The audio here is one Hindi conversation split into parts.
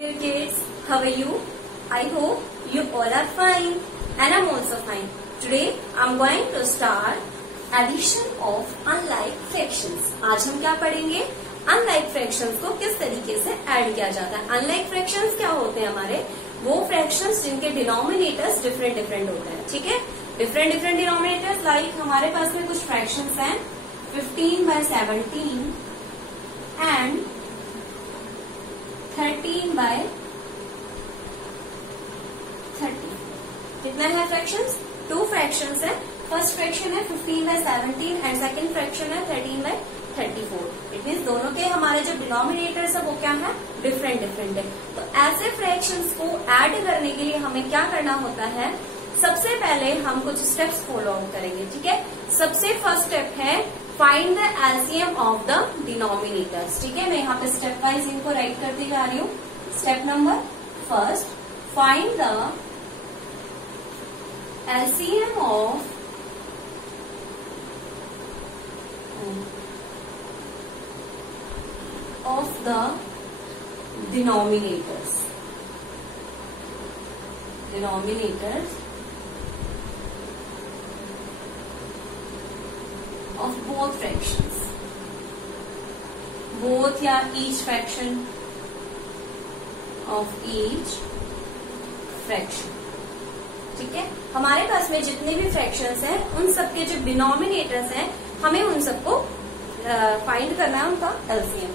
Dear kids, how are you? I hope you all are fine and I'm also fine. Today I'm going to start addition of unlike fractions. आज हम क्या पढ़ेंगे? Unlike fractions को किस तरीके से ऐड किया जाता है. Unlike fractions क्या होते हैं हमारे? वो fractions जिनके denominators different होते हैं. ठीक है? different denominators like हमारे पास में कुछ fractions हैं 15/17 and 13/30. कितना है फ्रैक्शंस? 2 फ्रैक्शंस है. फर्स्ट फ्रैक्शन है 15/17 एंड सेकंड फ्रैक्शन है 13/34. इट मीन्स दोनों के हमारे जो डिनोमिनेटर्स है वो क्या है? डिफरेंट है. तो ऐसे फ्रैक्शंस को ऐड करने के लिए हमें क्या करना होता है? सबसे पहले हम कुछ स्टेप्स फॉलो आउट करेंगे. ठीक है? सबसे फर्स्ट स्टेप है find the LCM of the denominators. ठीक है? मैं यहाँ पे स्टेप वाइज इनको राइट करती जा रही हूँ. Step number first, find the LCM of the denominators of both fractions, both या each fraction of each fraction. ठीक है? हमारे पास में जितने भी फ्रैक्शंस हैं उन सबके जो डिनोमिनेटर्स हैं हमें उन सबको फाइंड करना है उनका एलसीएम.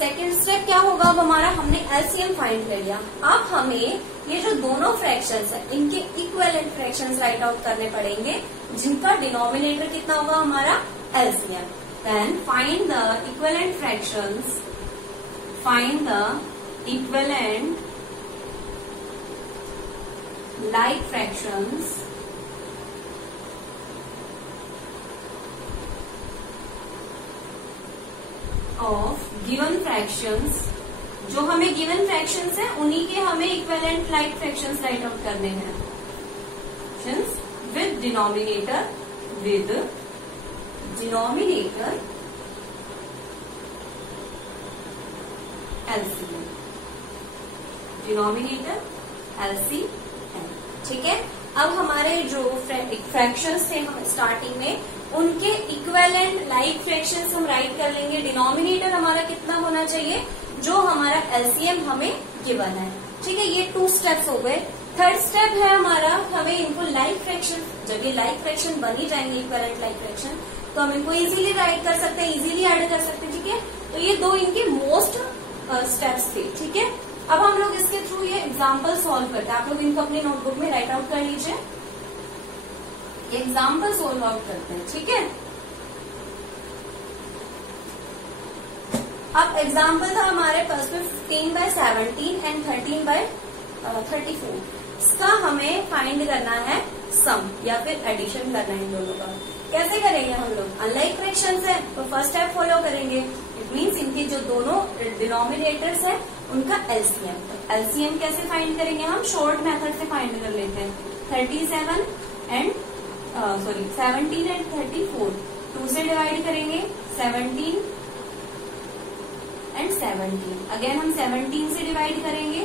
सेकेंड स्टेप क्या होगा? अब हमारा हमने एलसीएम फाइंड कर लिया. अब हमें ये जो दोनों फ्रैक्शंस है इनके इक्विवेलेंट फ्रैक्शंस राइट आउट करने पड़ेंगे जिनका डिनोमिनेटर कितना होगा? हमारा LCM. Then find the equivalent fractions, find the equivalent like fractions of given fractions. जो हमें गिवन फ्रैक्शंस है उन्हीं के हमें equivalent like fractions right out करने हैं. With denominator LCM. Denominator LCM. ठीक है? अब हमारे जो फ्रैक्शंस थे हम स्टार्टिंग में उनके इक्विवेलेंट लाइक फ्रैक्शंस हम राइट कर लेंगे. डिनोमिनेटर हमारा कितना होना चाहिए जो हमारा एलसीएम हमें गिवन है. ठीक है? ये 2 स्टेप्स हो गए. थर्ड स्टेप है हमारा हमें इनको लाइक फ्रैक्शन, जब ये लाइक फ्रैक्शन बन ही जाएंगे इक्विवेलेंट लाइक फ्रैक्शन तो हम इनको इजीली राइट कर सकते हैं, इजीली ऐड कर सकते हैं. ठीक है? तो ये 2 इनके मोस्ट स्टेप्स थे. ठीक है? अब हम लोग इसके थ्रू ये एग्जाम्पल सॉल्व करते हैं. आप लोग इनको अपनी नोटबुक में राइट आउट कर लीजिए. एग्जाम्पल सॉल्व आउट करते हैं. ठीक है? अब एग्जाम्पल था हमारे पास में 15/17 एंड 13/34. इसका हमें फाइंड करना है सम या फिर एडिशन करना है इन दोनों का. कैसे करेंगे हम लोग? अनलाइक फ्रैक्शंस है तो फर्स्ट स्टेप फॉलो करेंगे. इट मीन्स इनके जो दोनों डिनोमिनेटर्स है उनका एलसीएम. तो एलसीएम कैसे फाइंड करेंगे? हम शॉर्ट मेथड से फाइंड कर लेते हैं. 17 एंड 34 2 से डिवाइड करेंगे. 17 एंड 17 अगेन हम 17 से डिवाइड करेंगे.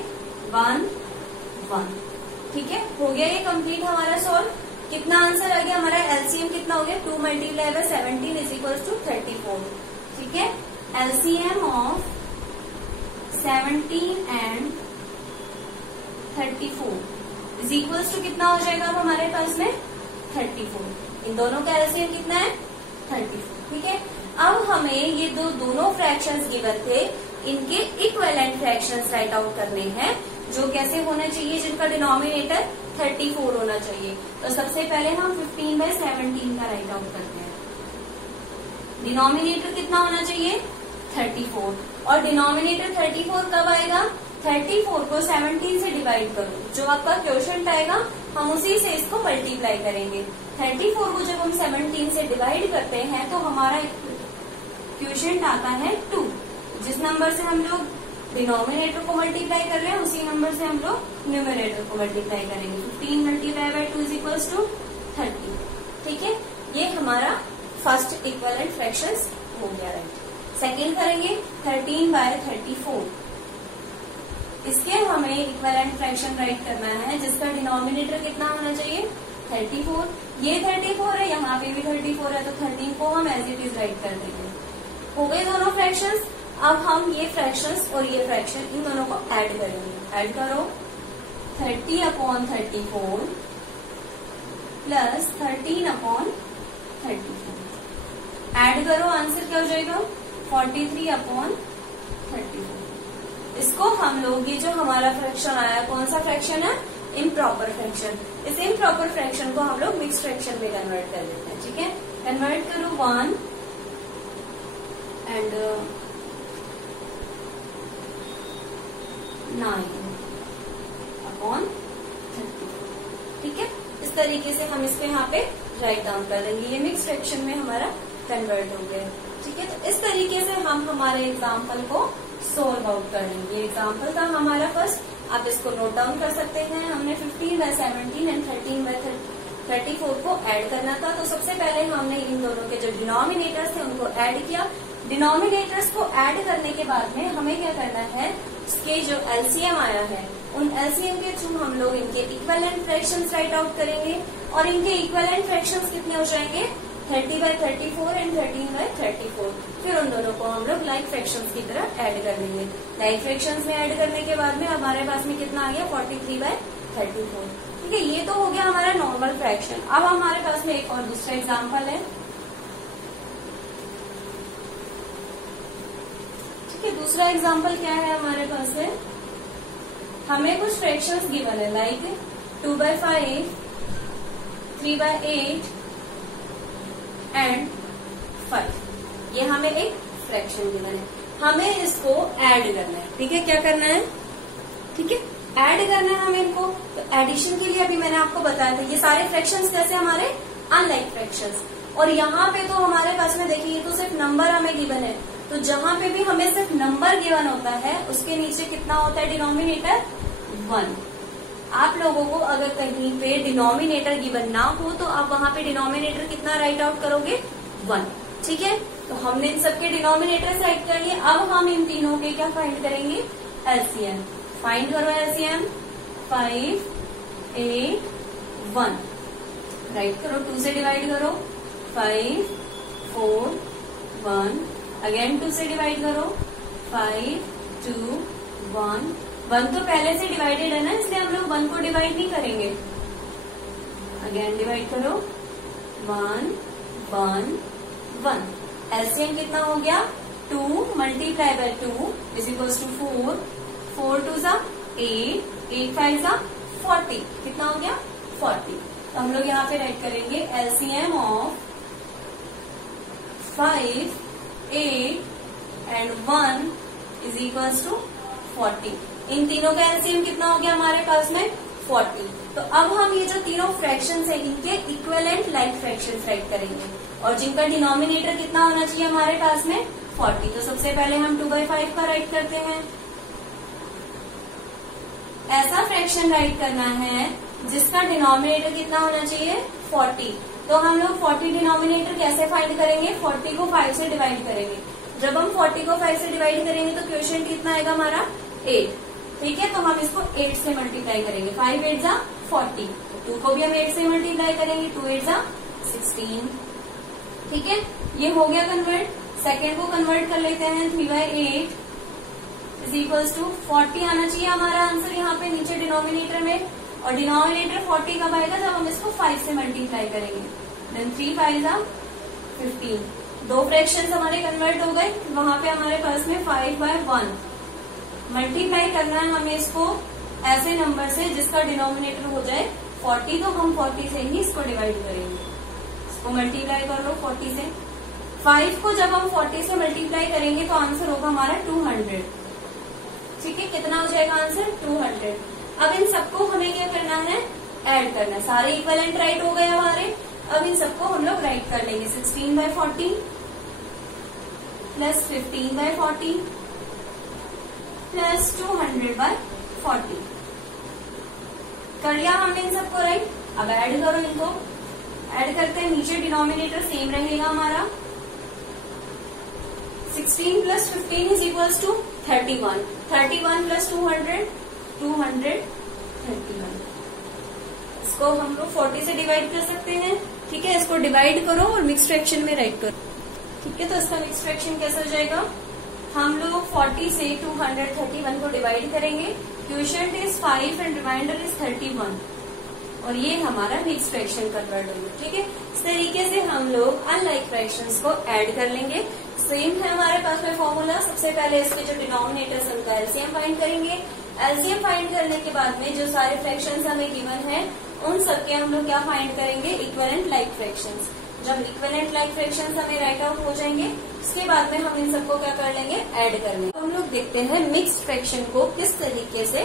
1 1. ठीक है? हो गया ये कंप्लीट हमारा सॉल्व. कितना आंसर आ गया हमारा? एलसीएम कितना हो गया? 2 × 17 = 34. ठीक है? एलसीएम ऑफ 17 एंड 34 = कितना हो जाएगा अब हमारे पास में? 34. इन दोनों का एलसीएम कितना है? 34. ठीक है? अब हमें ये दोनों फ्रैक्शंस गिवन थे इनके इक्विवेलेंट फ्रैक्शंस राइट आउट करने हैं जो कैसे होना चाहिए? जिनका डिनोमिनेटर 34 होना चाहिए. तो सबसे पहले हम 15/17 का राइट आउट करते हैं. डिनोमिनेटर कितना होना चाहिए? 34. और डिनोमिनेटर 34 कब आएगा? 34 को 17 से डिवाइड करो. जो आपका क्वोशिएंट आएगा हम उसी से इसको मल्टीप्लाई करेंगे. 34 को जब हम 17 से डिवाइड करते हैं तो हमारा क्वोशिएंट आता है 2. जिस नंबर से हम लोग डिनोमिनेटर को मल्टीप्लाई कर रहे हैं उसी नंबर से हम लोग न्यूमरेटर को मल्टीप्लाई करेंगे. 15 × 2 = 30. ठीक है? ये हमारा फर्स्ट इक्विवेलेंट फ्रैक्शंस हो गया. राइट. सेकेंड करेंगे 13/34। इसके हमें इक्विवेलेंट फ्रैक्शन राइट करना है जिसका डिनोमिनेटर कितना होना चाहिए 34। ये 34 है, यहाँ पे भी 34 है, तो 13 को हम एज इट इज राइट कर देंगे। हो गए दोनों फ्रैक्शंस। अब हम ये फ्रैक्शंस और ये फ्रैक्शन इन दोनों को ऐड करेंगे। ऐड करो 30/34 प्लस 13/34। ऐड करो, आंसर क्या हो जाएगा 43/34। इसको हम लोग ये जो हमारा फ्रैक्शन आया कौन सा फ्रैक्शन है इम्प्रॉपर फ्रैक्शन। इस इम्प्रॉपर फ्रैक्शन को हम लोग मिक्स फ्रैक्शन में कन्वर्ट कर देते हैं। ठीक है, कन्वर्ट करो 1 एंड 9/34। ठीक है, इस तरीके से हम इसको यहाँ पे राइट डाउन कर देंगे। ये मिक्स फ्रैक्शन में हमारा कन्वर्ट हो गया। ठीक है, तो इस तरीके से हम हमारे एग्जाम्पल को सोल्व आउट करेंगे। एग्जाम्पल था हमारा फर्स्ट, आप इसको नोट डाउन कर सकते हैं। हमने 15/17 एंड 13/34 को ऐड करना था। तो सबसे पहले हमने इन दोनों के जो डिनोमिनेटर्स थे उनको ऐड किया। डिनोमिनेटर्स को ऐड करने के बाद में हमें क्या करना है, इसके जो एलसीएम आया है उन एलसीएम के थ्रू हम लोग इनके इक्विवेलेंट फ्रैक्शंस राइट आउट करेंगे। और इनके इक्विवेलेंट फ्रैक्शंस कितने हो जाएंगे 30/34 एंड 13/34। फिर उन दोनों को हम लोग लाइक फ्रैक्शंस की तरह ऐड कर देंगे। लाइक फ्रैक्शंस में ऐड करने के बाद में हमारे पास में कितना आ गया 43/34। ठीक है, ये तो हो गया हमारा नॉर्मल फ्रैक्शन। अब हमारे पास में एक और दूसरा एग्जाम्पल है। ठीक है, दूसरा एग्जाम्पल क्या है हमारे पास है, हमें कुछ फ्रैक्शंस गिवन है लाइक 2/5, 3/8 एंड 5। ये हमें एक फ्रैक्शन गिवन है, हमें इसको ऐड करना है। ठीक है, क्या करना है, ठीक है ऐड करना है हमें इनको। तो एडिशन के लिए अभी मैंने आपको बताया था ये सारे फ्रैक्शंस कैसे हमारे अनलाइक फ्रैक्शंस। और यहाँ पे तो हमारे पास में देखिए ये तो सिर्फ नंबर हमें गिवन है, तो जहां पे भी हमें सिर्फ नंबर गिवन होता है उसके नीचे कितना होता है डिनोमिनेटर 1। आप लोगों को अगर कहीं पे डिनोमिनेटर गिवन ना हो तो आप वहां पे डिनोमिनेटर कितना राइट आउट करोगे 1। ठीक है, तो हमने इन सबके डिनोमिनेटर राइट कर लिए। अब हम इन तीनों के क्या फाइंड करेंगे एलसीएम। फाइंड करो एलसीएम 5, 8, 1। राइट करो, 2 से डिवाइड करो 5, 4, 1। अगेन 2 से डिवाइड करो 5, 2, 1। 1 तो पहले से डिवाइडेड है ना, इसलिए हम लोग 1 को डिवाइड नहीं करेंगे। अगेन डिवाइड करो 1, 1, 1। एलसीएम कितना हो गया 2 multiply by 2 is equals to 4, 4 2 सा 8, 8 5 सा 40। कितना हो गया 40। तो हम लोग यहाँ पे राइट करेंगे LCM of 5, 8 and 1 is equals to 40। इन तीनों का एलसीएम कितना हो गया हमारे पास में 40। तो अब हम ये जो तीनों फ्रैक्शंस है इनके इक्विवेलेंट लाइक फ्रैक्शंस राइट करेंगे और जिनका डिनोमिनेटर कितना होना चाहिए हमारे पास में 40। तो सबसे पहले हम 2/5 का राइट करते हैं। ऐसा फ्रैक्शन राइट करना है जिसका डिनोमिनेटर कितना होना चाहिए 40। तो हम लोग 40 डिनोमिनेटर कैसे फाइंड करेंगे, 40 को 5 से डिवाइड करेंगे। जब हम 40 को 5 से डिवाइड करेंगे तो क्वोशिएंट कितना आएगा हमारा 8। ठीक है, तो हम इसको 8 से मल्टीप्लाई करेंगे। 5 8 जा 40, 2 को भी हम 8 से मल्टीप्लाई करेंगे, 2 8 जा 16। ठीक है, ये हो गया कन्वर्ट। सेकेंड को कन्वर्ट कर लेते हैं 3/8 इज इक्वल्स टू 40 आना चाहिए हमारा आंसर यहाँ पे नीचे डिनोमिनेटर में। और डिनोमिनेटर 40 कब आएगा जब हम इसको 5 से मल्टीप्लाई करेंगे। देन 3 5 जा 15। दो फ्रैक्शंस हमारे कन्वर्ट हो गए। वहां पे हमारे पास में 5/1 मल्टीप्लाई करना है हमें इसको ऐसे नंबर से जिसका डिनोमिनेटर हो जाए 40। तो हम 40 से ही इसको डिवाइड करेंगे। इसको मल्टीप्लाई कर लो 40 से। 5 को जब हम 40 से मल्टीप्लाई करेंगे तो आंसर होगा हमारा 200। ठीक है, कितना हो जाएगा आंसर 200। अब इन सबको हमें क्या करना है ऐड करना है। सारे इक्विवेलेंट राइट हो गए हमारे। अब इन सबको हम लोग राइट कर लेंगे 16/40 प्लस 15/40 प्लस 200/40। कर लिया हमने इन सबको राइट। अब ऐड करो इनको। ऐड करते हैं, नीचे डिनोमिनेटर सेम रहेगा हमारा 16 plus 15 is equals to 31, 31 plus 200, 231। इसको हम लोग 40 से डिवाइड कर सकते हैं, ठीक है। इसको डिवाइड करो और मिक्स फ्रैक्शन में राइट करो, ठीक है। तो इसका मिक्स फ्रैक्शन कैसा हो जाएगा, हम लोग 40 से 231 को डिवाइड करेंगे, quotient is 5 and remainder is 31, और ये हमारा मिक्स फ्रैक्शन कन्वर्ट होगा, ठीक है। इस तरीके से हम लोग अनलाइक फ्रैक्शंस को ऐड कर लेंगे। सेम है हमारे पास में फॉर्मूला। सबसे पहले इसके जो डिनोमिनेटर्स उनका एलसीएम फाइंड करेंगे। एलसीएम फाइंड करने के बाद में जो सारे फ्रैक्शंस हमें गिवन है उन सबके हम लोग क्या फाइंड करेंगे, इक्विवेलेंट लाइक फ्रैक्शंस। जब इक्विवेलेंट लाइक फ्रैक्शंस हमें राइट आउट हो जाएंगे उसके बाद में हम इन सबको क्या कर लेंगे, ऐड कर लेंगे। तो हम लोग देखते हैं मिक्स्ड फ्रैक्शन को किस तरीके से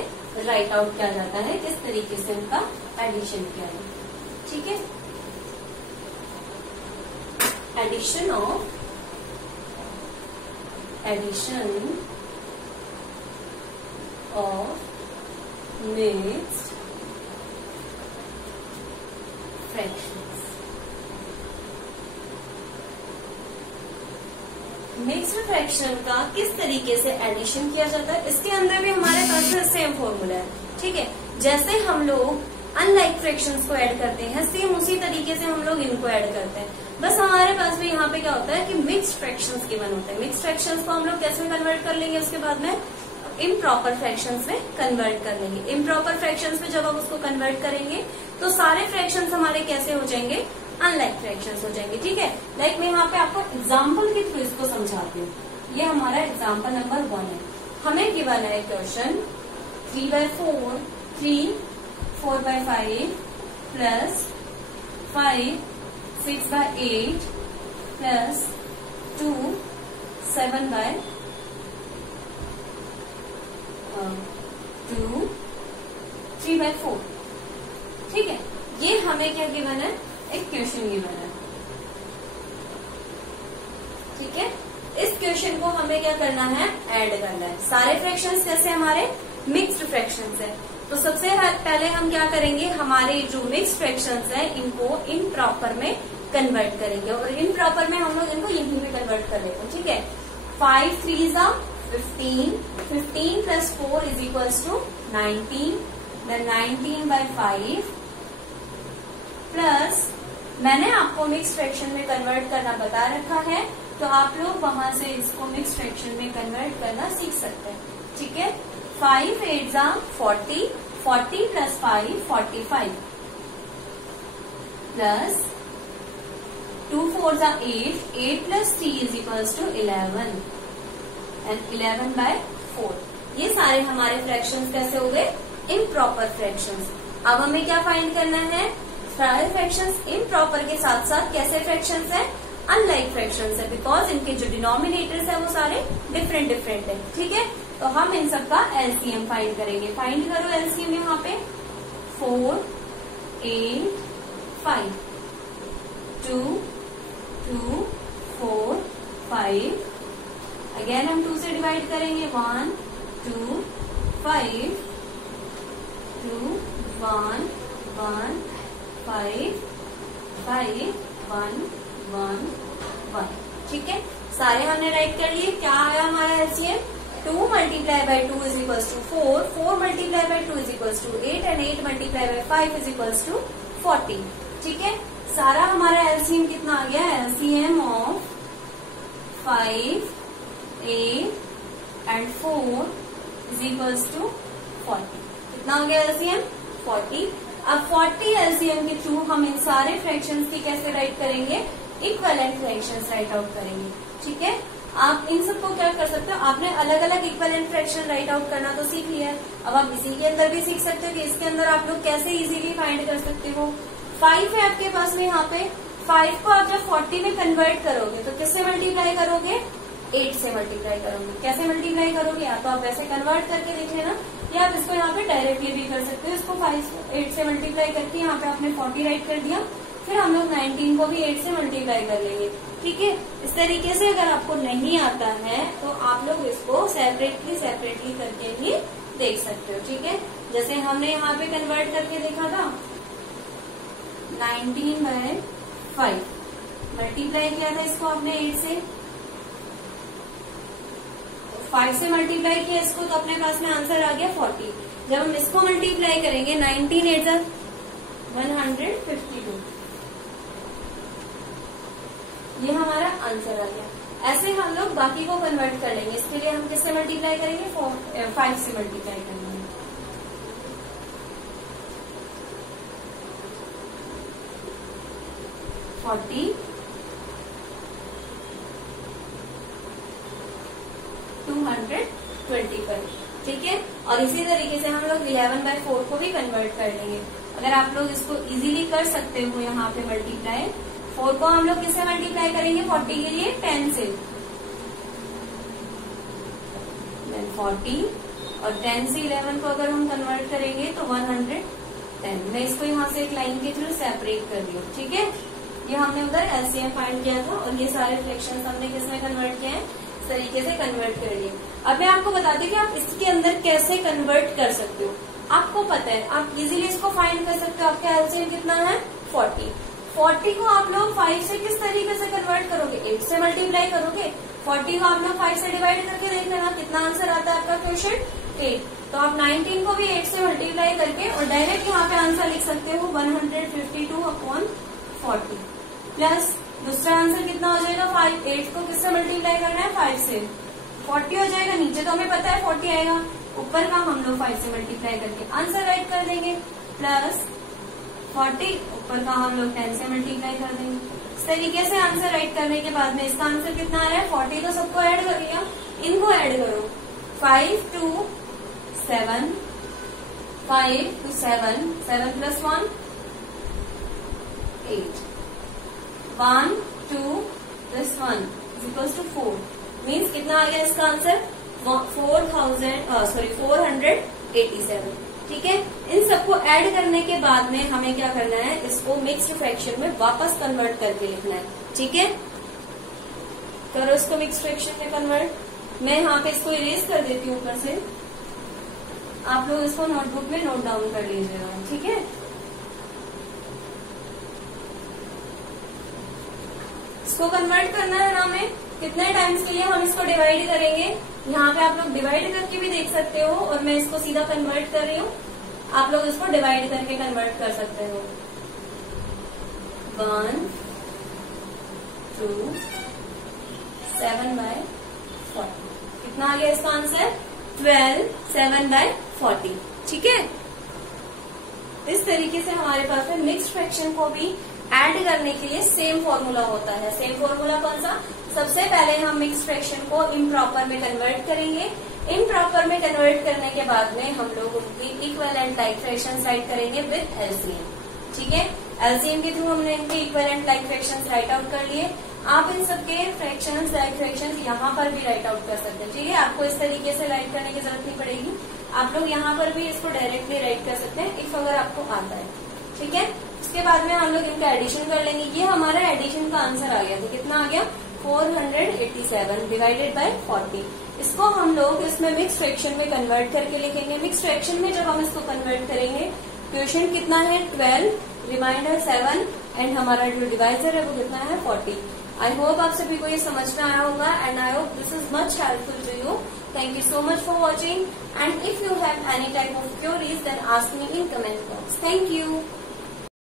राइट आउट किया जाता है, किस तरीके से उनका एडिशन किया जाता है, ठीक है। Addition of mixed fractions. Mixed fraction का किस तरीके से एडिशन किया जाता है, इसके अंदर भी हमारे पास सेम फॉर्मूला है, ठीक है। जैसे हम लोग अनलाइक फ्रैक्शंस को ऐड करते हैं सेम उसी तरीके से हम लोग इनको ऐड करते हैं। बस हमारे पास भी यहाँ पे क्या होता है कि मिक्स्ड फ्रैक्शंस गिवन होते हैं। मिक्स्ड फ्रैक्शंस को हम लोग कैसे कन्वर्ट कर लेंगे, उसके बाद में इम्प्रॉपर फ्रैक्शंस में कन्वर्ट कर लेंगे। इम्प्रॉपर फ्रैक्शंस में जब हम उसको कन्वर्ट करेंगे तो सारे फ्रैक्शंस हमारे कैसे हो जाएंगे, अनलाइक फ्रैक्शंस हो जाएंगे, ठीक है। लाइक मैं यहाँ पे आपको एग्जाम्पल के थ्रू इसको समझाती हूँ। ये हमारा एग्जाम्पल नंबर 1 है। हमें गिवन है क्वेश्चन 3/4, 3 4/5 प्लस 5 6/8 प्लस 2 7/2 3/4, ठीक है। ये हमें क्या गिवन है, एक क्वेश्चन गिवन है, ठीक है। इस क्वेश्चन को हमें क्या करना है, ऐड करना है। सारे फ्रैक्शंस कैसे हमारे मिक्स्ड फ्रैक्शंस है। तो सबसे पहले हम क्या करेंगे, हमारे जो मिक्स्ड फ्रैक्शंस है इनको इम्प्रॉपर में कन्वर्ट करेंगे, और इम्प्रॉपर में हम लोग इनको यहीं पे कन्वर्ट कर लेते हैं, ठीक है। 5 3 15, 15 plus 4 is equals to 19, then 19/5 plus मैंने आपको मिक्स फ्रैक्शन में कन्वर्ट करना बता रखा है, तो आप लोग वहां से इसको मिक्स फ्रैक्शन में कन्वर्ट करना सीख सकते हैं, ठीक है। 5 8 40, 40 plus 5 45 plus 2 4 8, 8 plus 3 is equals to 11 and 11/4। ये सारे हमारे फ्रैक्शंस कैसे हो गए, इम्प्रॉपर फ्रैक्शंस। अब हमें क्या फाइंड करना है, सारे फ्रैक्शंस इम्प्रॉपर के साथ साथ कैसे फ्रैक्शंस है, अनलाइक फ्रैक्शंस है, बिकॉज इनके जो डिनोमिनेटर्स है वो सारे डिफरेंट डिफरेंट है, ठीक है। तो हम इन सब का एलसीएम फाइंड करेंगे। फाइंड करो एलसीएम यहाँ पे 4 8 5 2 2 4 5, अगेन हम 2 से डिवाइड करेंगे 1 2 5 2 1 1 5 5 1 1 1, ठीक है। सारे हमने राइट कर लिए। क्या आया हमारा LCM, 2 × 2 is equals to 4, 4 × 2 is equals to 8 and 8 × 5 is equals to 40, ठीक है। सारा हमारा एलसीएम कितना आ गया, LCM of 5 8 and 4 is equals to 40। कितना हो गया एलसीएम, 40। अब 40 एलसीएम के थ्रू हम इन सारे फ्रैक्शंस की कैसे राइट करेंगे, इक्विवेलेंट फ्रैक्शंस राइट आउट करेंगे, ठीक है। आप इन सबको क्या कर सकते हो, आपने अलग अलग इक्विवेलेंट फ्रैक्शन राइट आउट करना तो सीख लिया है। अब आप इसी के अंदर भी सीख सकते हो कि इसके अंदर आप लोग कैसे इजीली फाइंड कर सकते हो। 5 है आपके पास में, यहाँ पे 5 को आप जब 40 में कन्वर्ट करोगे तो किससे मल्टीप्लाई करोगे, 8 से मल्टीप्लाई करोगे। कैसे मल्टीप्लाई करोगे, या तो आप वैसे कन्वर्ट करके देख लेना, या आप इसको यहाँ पे डायरेक्टली भी कर सकते हो। इसको 8 से मल्टीप्लाई करके यहाँ पे आपने 40 राइट कर दिया, फिर हम लोग 19 को भी 8 से मल्टीप्लाई कर लेंगे, ठीक है। इस तरीके से अगर आपको नहीं आता है तो आप लोग इसको सेपरेटली करके भी देख सकते हो, ठीक है। जैसे हमने यहाँ पे कन्वर्ट करके देखा था, 19/5 मल्टीप्लाई किया था इसको आपने 8 से, 5 से मल्टीप्लाई किया इसको तो अपने पास में आंसर आ गया 40। जब हम इसको मल्टीप्लाई करेंगे 19 8 152, ये हमारा आंसर आ गया। ऐसे हम लोग बाकी को कन्वर्ट कर लेंगे। इसके लिए हम किससे मल्टीप्लाई करेंगे? 5 से मल्टीप्लाई करेंगे। $40 225, ठीक है। और इसी तरीके से हम लोग 11/4 को भी कन्वर्ट कर लेंगे। अगर आप लोग इसको इजीली कर सकते हो यहाँ पे मल्टीप्लाई, 4 को हम लोग किससे मल्टीप्लाई करेंगे? 40 के लिए 10 से, 40 और 10 से 11 को अगर हम कन्वर्ट करेंगे तो 110। मैं इसको यहाँ से एक लाइन के थ्रू सेपरेट कर रही हूँ, ठीक है। ये हमने उधर एलसीएम फाइंड किया था और ये सारे फ्रैक्शंस हमने किसमें कन्वर्ट किए हैं? इस तरीके से कन्वर्ट कर लिए। अब मैं आपको बताती हूँ कि आप इसके अंदर कैसे कन्वर्ट कर सकते हो। आपको पता है, आप इजीली इसको फाइंड कर सकते हो। आपका एलसीएम कितना है? 40। 40 को आप लोग 5 से किस तरीके से कन्वर्ट करोगे? 8 से मल्टीप्लाई करोगे। 40 को आप लोग 5 से डिवाइड करके देख लेना कितना आंसर आता है आपका क्वेश्चन 8। तो आप 19 को भी 8 से मल्टीप्लाई करके और डायरेक्ट यहाँ पे आंसर लिख सकते हो 152/40 प्लस दूसरा आंसर कितना हो जाएगा? 5। 8 को किससे मल्टीप्लाई करना है? 5 से, 40 हो जाएगा। नीचे तो हमें पता है 40 आएगा, ऊपर का हम लोग 5 से मल्टीप्लाई करके आंसर राइट कर देंगे प्लस 40, ऊपर का हम लोग 10 से मल्टीप्लाई कर देंगे। इस तरीके से आंसर राइट करने के बाद में इसका आंसर कितना आ रहा है? 40 तो सबको ऐड कर लिया, इनको ऐड करो। 5 to 7, 5 to 7, 7 plus 1 8, 1 2 plus 1 is equals to 4। Means कितना आ गया इसका आंसर? 487, ठीक है। इन सबको ऐड करने के बाद में हमें क्या करना है? इसको मिक्स्ड फ्रैक्शन में वापस कन्वर्ट करके लिखना है, ठीक है। करो इसको मिक्स्ड फ्रैक्शन में कन्वर्ट। मैं यहाँ पे इसको इरेज कर देती हूँ ऊपर से, आप लोग इसको नोटबुक में नोट डाउन कर लीजिएगा, ठीक है। इसको कन्वर्ट करना है ना हमें। कितने टाइम्स के लिए हम इसको डिवाइड करेंगे? यहाँ पे आप लोग डिवाइड करके भी देख सकते हो और मैं इसको सीधा कन्वर्ट कर रही हूँ। आप लोग इसको डिवाइड करके कन्वर्ट कर सकते हो। 1 2 7/40, कितना आ गया इसका आंसर? 12 7/40, ठीक है। इस तरीके से हमारे पास में मिक्स्ड फ्रैक्शन को भी ऐड करने के लिए सेम फॉर्मूला होता है। सेम फॉर्मूला कौन सा? सबसे पहले हम मिक्स्ड फ्रैक्शन को इम्प्रॉपर में कन्वर्ट करेंगे। इम्प्रॉपर में कन्वर्ट करने के बाद में हम लोग उनकी इक्विवेलेंट लाइक फ्रैक्शंस राइट करेंगे विद एलसीएम, ठीक है। एलसीएम के थ्रू हमने इनके equivalent like fractions right out कर लिए। आप इन सबके फ्रैक्शंस लाइक फ्रैक्शंस यहाँ पर भी राइट आउट कर सकते हैं, ठीक है। आपको इस तरीके से राइट करने की जरूरत नहीं पड़ेगी, आप लोग यहाँ पर भी इसको डायरेक्टली राइट कर सकते हैं इफ अगर आपको आता है, ठीक है। उसके बाद में हम लोग इनका एडिशन कर लेंगे। ये हमारा एडिशन का आंसर आ गया था, कितना आ गया? 487 डिवाइडेड बाय 40। इसको हम लोग इसमें मिक्स फ्रैक्शन में कन्वर्ट करके लिखेंगे। मिक्स फ्रैक्शन में जब हम इसको कन्वर्ट करेंगे, क्वेश्चन कितना है? 12, रिमाइंडर 7 एंड हमारा जो डिवाइजर है वो कितना है? 40। आई होप आप सभी को ये समझ में आया होगा and I hope this is much helpful to you. Thank you so much for watching, and if you have any type of queries then ask me in comment box. Thank you.